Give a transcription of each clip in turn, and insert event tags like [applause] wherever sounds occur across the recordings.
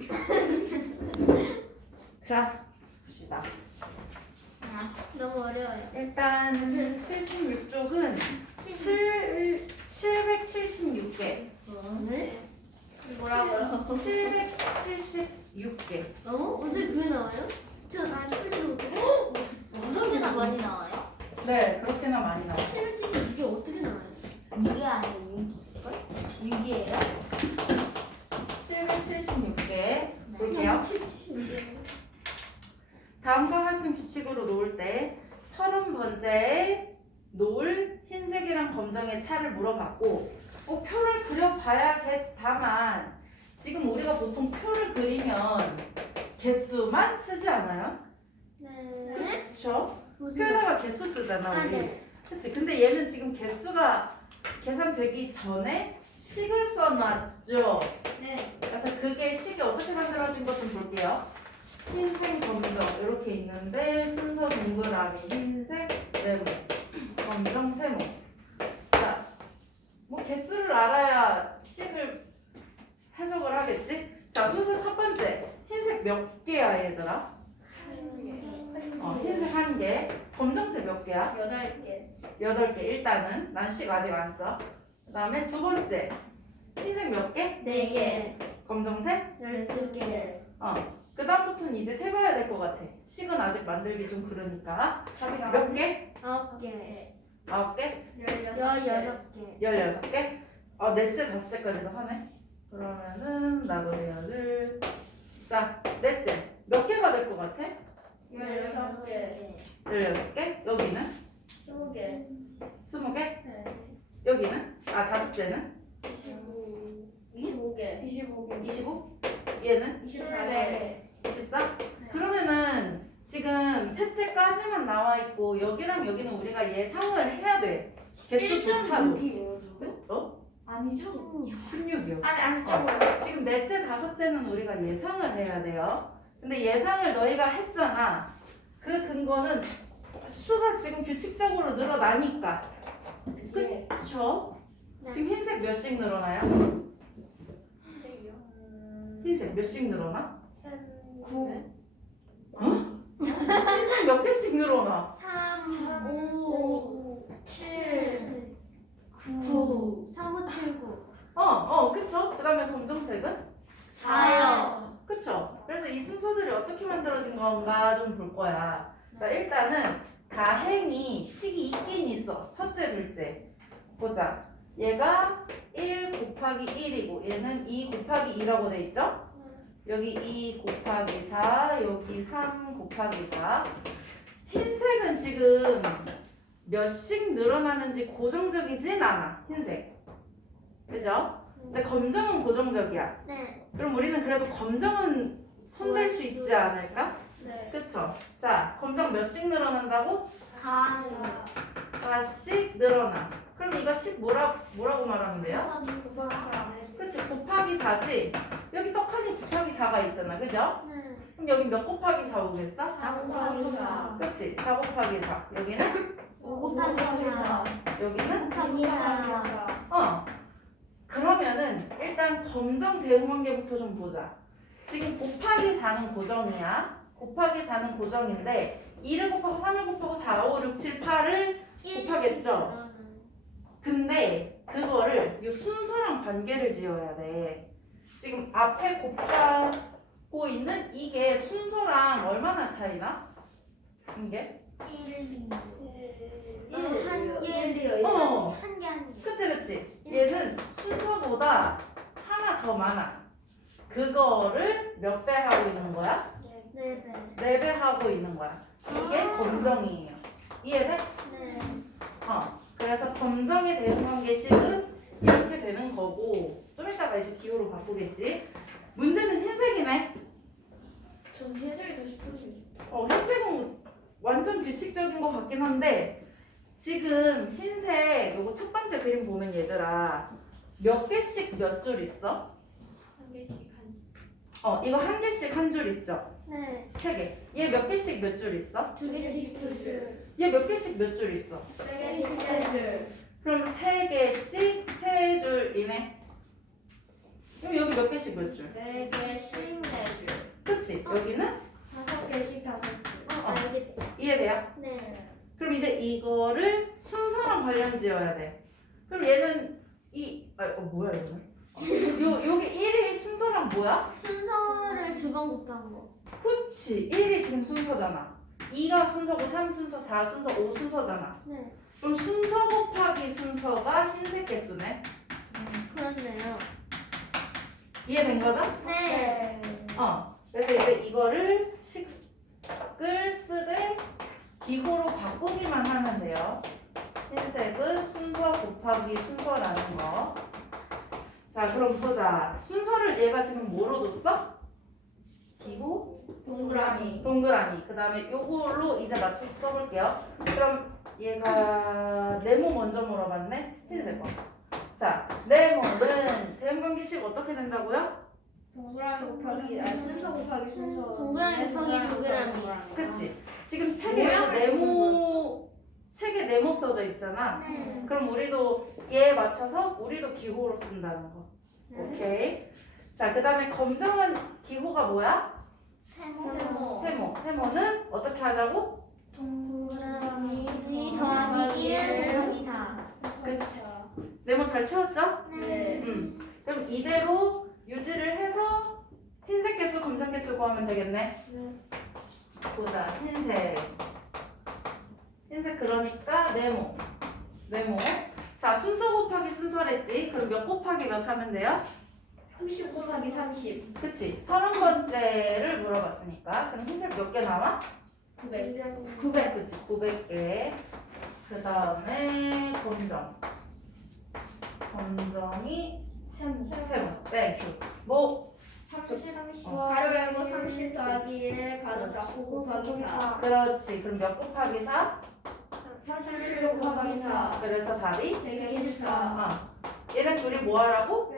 [laughs] 자, 봅시다. 아, 너무 어려워요. 일단 76쪽은 7, 776개. 네? 뭐라고요? 776개. 어? 언제 그게 나와요? 저난 풀지 못해. 그렇게나 많이 나와요? 네, 그렇게나 많이 나와요. 776 이게 어떻게 나와요? 이게 아니고 6이에요? 776개. 볼게요. 776. 다음과 같은 규칙으로 놓을 때 서른 번째에 놓을 흰색이랑 검정의 차를 물어봤고 꼭 표를 그려봐야겠다만 지금 우리가 보통 표를 그리면 개수만 쓰지 않아요? 네. 그렇죠? 표에다가 개수 쓰잖아 아, 우리 네. 그치 근데 얘는 지금 개수가 계산되기 전에 식을 써놨죠 네. 그래서 그게 식이 어떻게 만들어진 것 좀 볼게요. 흰색, 검정 이렇게 있는데 순서 동그라미 흰색, 네모, 검정, 세모. 자, 뭐 개수를 알아야 식을 해석을 하겠지? 자, 순서 첫 번째 흰색 몇 개야 얘들아? 어, 흰색 한 개, 검정색 몇 개야? 여덟 개. 여덟 개 일단은 난 식 아직 안 써. 그 다음에 두 번째 흰색 몇 개? 네 개. 검정색? 12개. 어. 그 다음부터는 이제 세봐야 될 것 같아. 식은 아직 만들기 좀 그러니까. 몇 개? 9개. 아홉 개? 16개. 열여섯 개? 어, 넷째, 다섯째까지도 하네. 그러면은 나도 해야지. 자, 넷째. 몇 개가 될 것 같아? 열여섯 개. 열여섯 개? 여기는? 스무 개. 스무 개? 네. 여기는? 아, 다섯 째는? 이십오. 이십오 개. 25개. 이십오? 얘는? 이십사 개. 이십사? 그러면은 지금 셋째까지만 나와 있고 여기랑 여기는 우리가 예상을 해야 돼. 개수조차도. 어? 아니죠? 16이요. 아니 아니 어. 지금 넷째, 다섯째는 우리가 예상을 해야 돼요. 근데 예상을 너희가 했잖아. 그 근거는 수가 지금 규칙적으로 늘어나니까. 그쵸? 지금 흰색 몇씩 늘어나요? 흰색 몇씩 늘어나? 구. 흰색 몇 개씩 늘어나? 3, 오. 7, 9. 3, 5, 7, 9. 어, 어, 그쵸? 그 다음에 검정색은? 사요. 그쵸? 그래서 이 순서들이 어떻게 만들어진 건가 좀 볼 거야. 자, 일단은 다행히 식이 있긴 있어. 첫째, 둘째. 보자. 얘가 1 곱하기 1이고 얘는 2 곱하기 2라고 돼 있죠? 여기 2 곱하기 4, 여기 3 곱하기 4. 흰색은 지금 몇씩 늘어나는지 고정적이진 않아. 흰색. 그죠? 근데 검정은 고정적이야. 네. 그럼 우리는 그래도 검정은 손댈 수 있지 않을까? 네. 그쵸? 자, 검정 몇씩 늘어난다고? 4, 4씩 늘어나. 그럼 이거 10 뭐라, 뭐라고 말하면 돼요? 그치, 곱하기 4지? 여기 떡하니 곱하기 4가 있잖아, 그죠? 네. 그럼 여기 몇 곱하기 4 오겠어? 4 곱하기 4. 그치, 4 곱하기 4. 여기는? 5 곱하기 4. 여기는? 곱하기 4. 어. 그러면은 일단 검정 대응관계부터 좀 보자. 지금 곱하기 4는 고정이야. 곱하기 4는 고정인데 2를 곱하고 3을 곱하고 4, 5, 6, 7, 8을 곱하겠죠? 근데 그거를 이 순서랑 관계를 지어야 돼. 지금 앞에 곱하고 있는 이게 순서랑 얼마나 차이나? 이게? 한 개. 어. 한 개, 한 개. 그치 그치. 얘는 순서보다 하나 더 많아. 그거를 몇 배 하고 있는 거야? 네, 네. 네 배 하고 있는 거야. 이게 검정이에요. 이해돼? 네. 어. 그래서 검정의 대응관계식은 이렇게 되는 거고 좀 이따가 이제 기호로 바꾸겠지. 문제는 흰색이네. 전 흰색이 더 싶은데. 어, 흰색은 완전 규칙적인 것 같긴 한데 지금 흰색 요거 첫 번째 그림 보면 얘들아 몇 개씩 몇 줄 있어? 한 개씩 한. 어, 이거 한 개씩 한 줄 있죠? 네. 세 개. 얘 몇 개씩 몇 줄 있어? 두 개씩 두 줄. 얘 몇 개씩 몇 줄 있어? 세 개씩 세 줄. 그럼 세 개씩 세 줄이네. 그럼 여기 몇 개씩 몇 줄? 네 개씩 네 그치? 여기는 다섯 개씩 다섯 개. 어. 알겠다. 이해돼요? 네. 그럼 이제 이거를 순서랑 관련 지어야 돼. 그럼 얘는 이, 아, 어, 뭐야 이거는? 요, 여기 1이 순서랑 뭐야? 순서를 두 번 곱한 거. 그치. 1이 지금 순서잖아. 2가 순서고 3 순서, 4 순서, 5 순서잖아. 네. 그럼 순서 곱하기 순서가 흰색 개수네. 그렇네요. 이해된 거죠? 네. 어. 그래서 이제 이거를 식을 쓰되 기호로 바꾸기만 하면 돼요. 흰색은 순서 곱하기 순서라는 거. 자, 그럼 보자. 순서를 얘가 지금 뭐로 뒀어? 기호? 동그라미. 동그라미. 그 다음에 요걸로 이제 맞춰서 써볼게요. 그럼 얘가 네모 먼저 물어봤네? 흰색 거. 자, 네모는 대응관계식 어떻게 된다고요? 동그라미 곱하기 아 순서 곱하기 순서. 동그라미 곱하기 동그라미. 그치? 지금 책에 모양을 네모, 책에 네모 써져 있잖아. 네. 그럼 우리도 얘에 맞춰서 우리도 기호로 쓴다는 거. 네. 오케이. 자, 그 다음에 검정은 기호가 뭐야? 세모. 세모. 세모는 어떻게 하자고? 동그라미 2 더하기 1 더하기 4. 그치. 네모 잘 채웠죠? 네. 음. 그럼 이대로 유지를 해서 흰색 개수, 검정 개수 구하면 되겠네. 보자. 흰색. 흰색 그러니까 네모. 네모. 자, 순서 곱하기 순서랬지. 그럼 몇 곱하기 몇 하면 돼요? 30 곱하기 30. 그치. 서른 번째를 물어봤으니까. 그럼 흰색 몇 개 나와? 900. 900. 그치. 900개. 그 다음에 검정. 검정이 세모. 세모. 땡큐. 뭐 30. 어. 가로 열고 30 더하기 1 가로 닫고 곱하기 4. 그렇지. 그럼 몇 곱하기 4? 36 곱하기 4. 그래서 답이 124. 어. 얘네 둘이 뭐 하라고?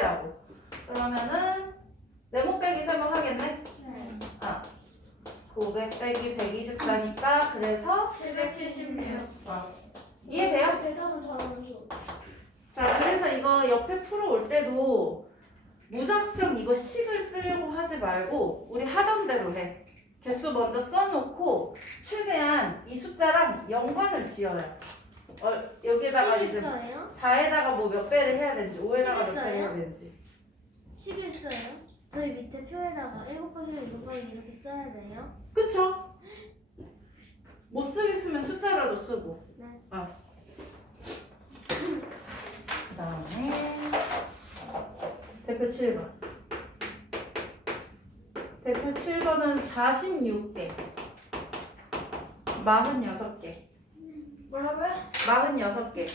빼라고. 그러면은 네모 빼기 세모 하겠네? 네. 900 빼기 124니까 그래서 776. 어. 이해돼요? 대답은 잘하면서. 자, 그래서 이거 옆에 풀어올 때도 무작정 이거 식을 쓰려고 하지 말고 우리 하던 대로 해. 개수 먼저 써놓고 최대한 이 숫자랑 연관을 지어요. 어, 여기에다가 이제 식일서예요? 4에다가 뭐 몇 배를 해야 되는지 5에다가 몇? 배를 해야 되는지 식일서예요? 저희 밑에 표에다가 7번이랑 6번이 이렇게 써야 돼요? 그쵸? 못 쓰겠으면 숫자라도 쓰고 네. 그 다음에 대표 7번 대표 7번은 46개 46개 뭐라고요? 46개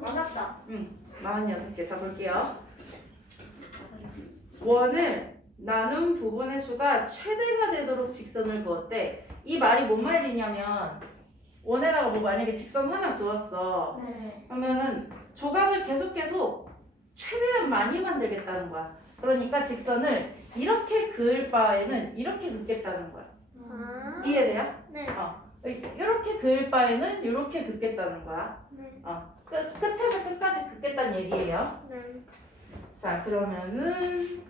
맞았다. 46개 잡을게요. 원을 나눈 부분의 수가 최대가 되도록 직선을 그었대. 이 말이 뭔 말이냐면 원에다가 뭐 만약에 직선 하나 그었어. 네. 그러면은 조각을 계속 계속 최대한 많이 만들겠다는 거야. 그러니까 직선을 이렇게 그을 바에는 이렇게 긋겠다는 거야. 아. 이해돼요? 네. 이렇게 그을 바에는 이렇게 긋겠다는 거야. 네. 끝, 끝에서 끝까지 긋겠다는 얘기예요. 네. 자 그러면은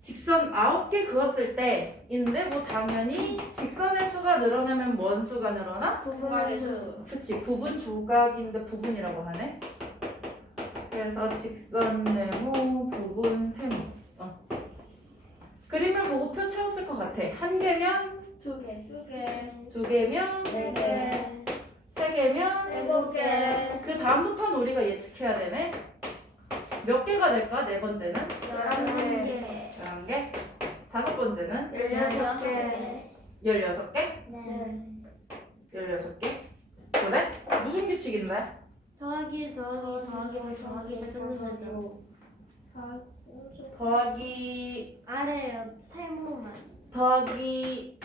직선 9개 그었을 때인데 뭐 당연히 직선의 수가 늘어나면 뭔 수가 늘어나? 부분의 수. 그치 부분 조각인데 부분이라고 하네 그래서 직선 네모 부분 세모 어. 그림을 보고 표 채웠을 것 같아 한 개면 두 개. 두 개. 두 개면 네 개. 세 개면 일곱 개. 그 다음부터는 우리가 예측해야 되네 몇 개가 될까 네 번째는 열한 개. 개. 11개 다섯 번째는 열여섯 개. 16개 네. 16개 그래? 무슨 규칙인데? 더하기 더하기 더하기 더하기 쓰는 거죠. 더하기 아래요. 세모만. 더하기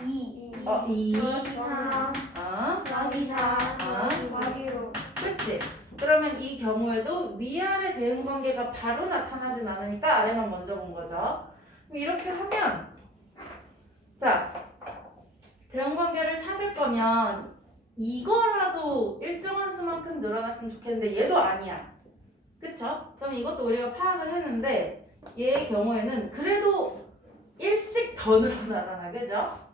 2. 어, 이. 더하기 3. 어? 더하기 4. 아. 더하기 5. 그치? 그러면 이 경우에도 위아래 대응 관계가 바로 나타나진 않으니까 아래만 먼저 본 거죠. 그럼 이렇게 하면 자 대응 관계를 찾을 거면 이거라도 일정한 수만큼 늘어났으면 좋겠는데 얘도 아니야. 그쵸? 그럼 이것도 우리가 파악을 했는데 얘의 경우에는 그래도 1씩 더 늘어나잖아. 그죠?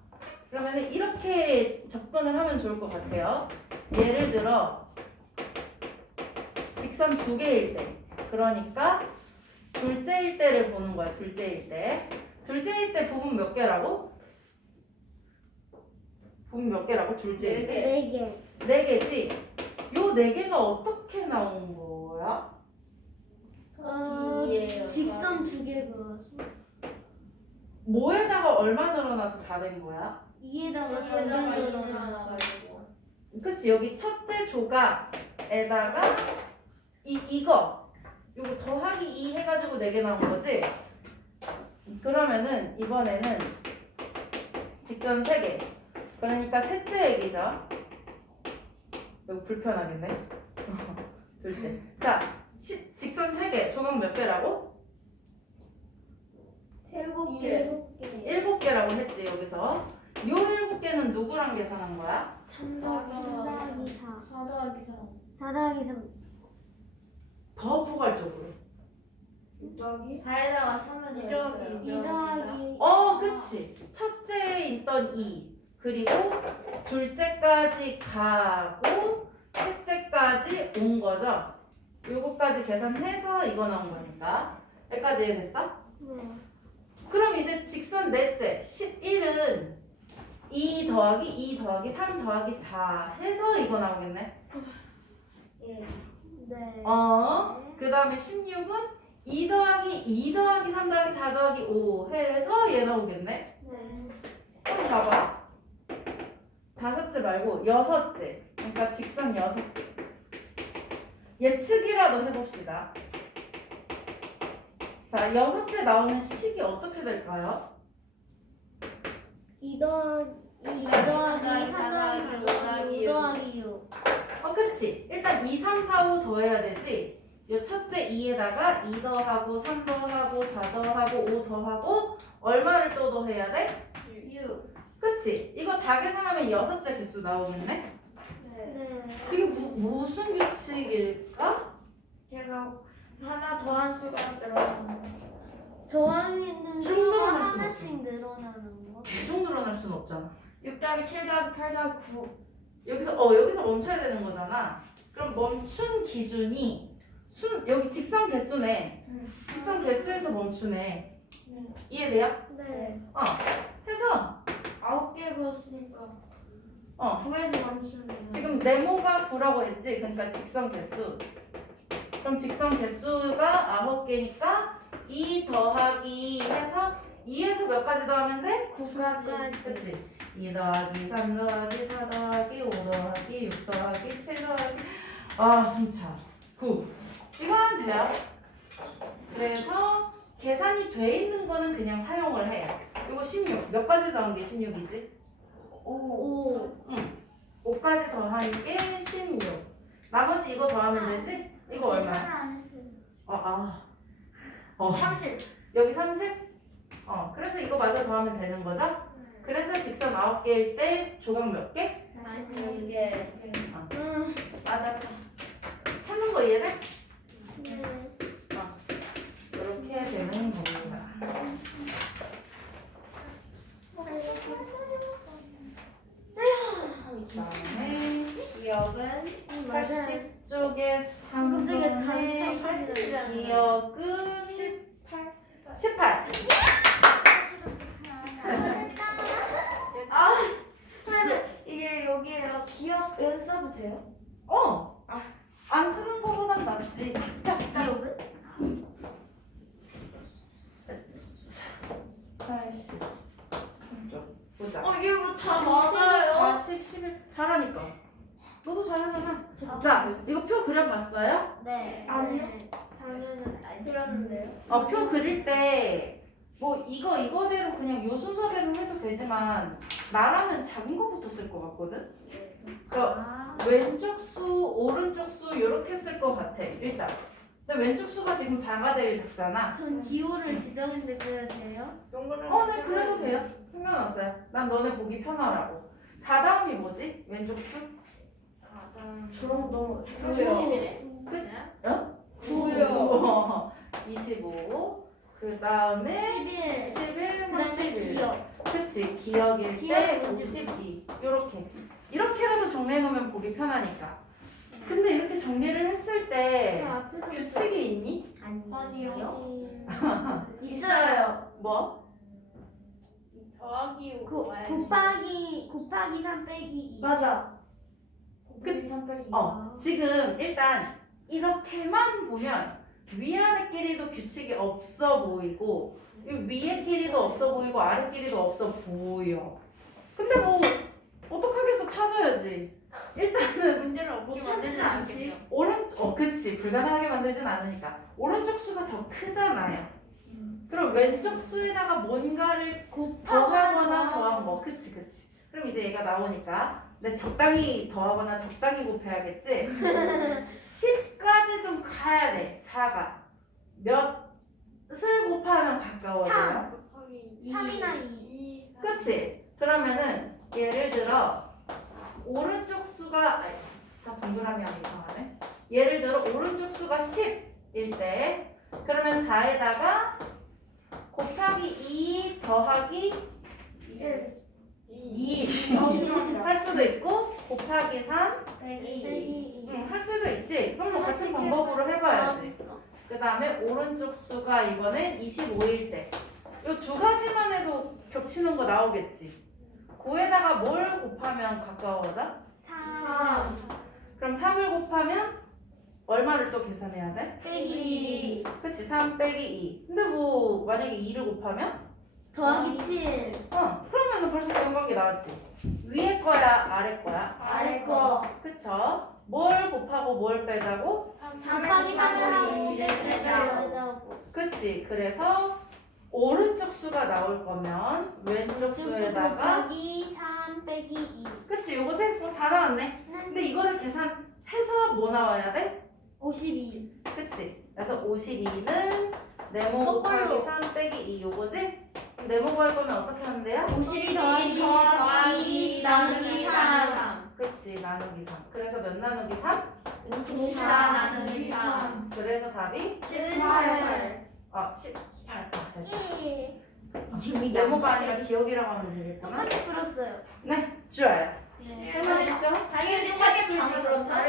그러면 이렇게 접근을 하면 좋을 것 같아요. 예를 들어 직선 두 개일 때 그러니까 둘째일 때를 보는 거야. 둘째일 때. 둘째일 때 부분 몇 개라고? 부분 몇 개라고? 둘째일 때? 네네 개. 네 개지? 요 네 개가 어떻게 나온 거야? 어. 직선 두개 그었어. 뭐에다가 얼마 늘어나서 4된 거야? 이에다가 이거 늘어나서. 나가지고. 그치 여기 첫째 조각에다가 이 이거 요거 더하기 2 해가지고 4개 나온 거지? 그러면은 이번에는 직선 3개 그러니까 셋째 얘기죠 이거 불편하겠네 [laughs] 둘째 자 시- 직선 3개 조각 몇 개라고? 일곱 개. 개. 일곱 개라고 했지 여기서 요 일곱 누구랑 계산한 거야? 3 더하기 4. 4 더하기 3. 4 더하기 3. 더 포괄적으로 6 더하기 4에다가 3을 이 더했어요. 더하기. 어 그치 첫째에 있던 2 그리고 둘째까지 가고 셋째까지 온 거죠 요거까지 계산해서 이거 나온 거니까 여기까지 이해됐어? 네. 그럼 이제 직선 넷째 11은 2 더하기 2 더하기 3 더하기 4 해서 이거 나오겠네 예. 네. 어, 그 다음에 16은 2 더하기 2 더하기 3 더하기 4 더하기 5 해서 얘 나오겠네. 네. 그럼 봐봐. 다섯째 말고 여섯째. 그러니까 직선 여섯 개. 예측이라도 해봅시다. 자, 여섯째 나오는 식이 어떻게 될까요? 2 더하기 2 더하기 3 더하기 5 더하기 6 더하기 6. 어, 그치. 일단 2, 3, 4, 5 더해야 되지. 요 첫째 2에다가 2 더하고 3 더하고 4 더하고 5 더하고 얼마를 또 더해야 돼? 6. 그치? 이거 다 계산하면 여섯째 개수 나오겠네? 네. 네. 이게 무, 무슨 규칙일까? 제가 하나 더한 수가 들어가는 더하기는 쭉 수가 늘어날 수는 하나씩 늘어나는 거. 계속 늘어날 순 없잖아. 6 더하기 7 더하기 8 더하기 9. 여기서 어 여기서 멈춰야 되는 거잖아. 그럼 멈춘 기준이 순 여기 직선 개수네. 음. 직선 개수에서 멈추네. 네. 이해돼요? 네. 어. 해서 9개 그었으니까 어 9에서 멈추면 돼요. 지금 네모가 9라고 했지? 그러니까 직선 개수. 그럼 직선 개수가 9개니까 2 더하기 해서 2에서 몇 가지 더하면 돼? 9까지. 그치? 2 더하기 3 더하기 4 더하기 5 더하기 6 더하기 7 더하기 아 숨차 9 이거 하면 돼요 그래서 계산이 돼 있는 거는 그냥 사용을 해요 이거 16몇 가지 더한 게 16이지? 5. 5까지 더한 게 16 나머지 이거 더하면 되지? 이거 얼마야? 안 했어요. 어, 아. 어, 30. 여기 30? 어, 그래서 이거 마저 더하면 되는 거죠? 그래서 직선 9개일 때 조각 몇 개? 이게 음. 맞았다. 찾는 거 이해돼? 네. 이렇게 되는 겁니다. 그다음에 기억은 맞아요. 80쪽에 방금 전에 3분의 다 80이잖아요. 기억은 18. 18. 아, 선생님 이게 여기에요. 기억은 써도 돼요? 어. 안 쓰는 거보단 낫지. 기억은? 83쪽. 보자. 어, 이게 뭐다 맞아요. 40, 11. 잘하니까. 너도 잘하잖아. 자, 이거 표 그려봤어요? 네. 아니요. 당연은 아니. 그렸는데요. 어, 표 그릴 때, 뭐, 이거, 이거대로 그냥 요 순서대로 해도 되지만, 나라면 작은 거부터 쓸 것 같거든? 그러니까 아. 왼쪽 수, 오른쪽 수, 요렇게 쓸 것 같아, 일단. 근데 왼쪽 수가 지금 4가 제일 작잖아. 전 기호를 지정했는데 그래도 돼요? 동그라미 어, 네, 그래도 돼요. 상관없어요. 난 너네 보기 편하라고. 4 다음이 뭐지? 왼쪽 수? 저런 거 너무 어? 구요. 25. 25. 그그 다음에 11 11, 그다음에 31. 기억 그치 기억일 때 기억이 뭔지 52. 요렇게. 이렇게라도 정리해 놓으면 보기 편하니까. 근데 이렇게 정리를 했을 저때 규칙이 있니? 아니요. [laughs] 있어요 뭐? 더하기 고, 곱하기 곱하기 3 빼기 2 맞아. 그- 어, 지금 일단 이렇게만 보면 위아래끼리도 규칙이 없어 보이고 이 위에끼리도 없어 보이고 아래끼리도 없어 보여. 근데 뭐 어떡하겠어 찾아야지. 일단은 문제를 없게 못 만들진 찾진 않지. 않겠죠. 오른 어 그치 불가능하게 만들진 않으니까 오른쪽 수가 더 크잖아요. 그럼 왼쪽 수에다가 뭔가를 더하거나 더한 거 그치 그치. 그럼 이제 얘가 나오니까 근데 적당히 더하거나 적당히 곱해야겠지. [laughs] 10까지 좀 가야 돼 4가 몇을 곱하면 가까워져요? 3이나 2 그치? 그러면은 예를 들어 오른쪽 수가 아이, 다 동그라미 하면 이상하네. 예를 들어 오른쪽 수가 10일 때 그러면 4에다가 곱하기 2 더하기 1 2. 할 수도 있고 곱하기 3 빼기 응, 할 수도 있지. 그럼 뭐 같은 방법으로 해봐야지. 그 다음에 오른쪽 수가 이번엔 25일 때. 이 두 가지만 해도 겹치는 거 나오겠지. 9에다가 뭘 곱하면 가까워져? 3 그럼 3을 곱하면 얼마를 또 계산해야 돼? 빼기 그치, 3 빼기 2. 근데 뭐 만약에 2를 곱하면? 더하기 7 어, 그러면은 벌써 연관계 나왔지. 위에 거야, 아래 거야? 아래 거 그쵸? 뭘 곱하고 뭘 빼자고? 곱하기 3을 하고 이를 빼자고. 빼자고 그치. 그래서 오른쪽 수가 나올 거면 왼쪽 수에다가 곱하기 3 빼기 2 그치 요거지? 뭐다 나왔네 근데 이거를 계산해서 뭐 나와야 돼? 52 그치 그래서 52는 네모 거꾸로. 곱하기 3 빼기 2 요거지? 네모 구할 거면 어떻게 하면 돼요? 52 더하기 더하기 나누기 3 3. 그치 나누기 3 그래서 몇 나누기 3? 54 나누기 3. 그래서 답이 18. 어18 아, 됐어. 1 네모가 아니라 기억이라고 하면 되겠구나 똑같이 풀었어요 네 좋아요 네. 할만했죠? 당연히 사계 방으로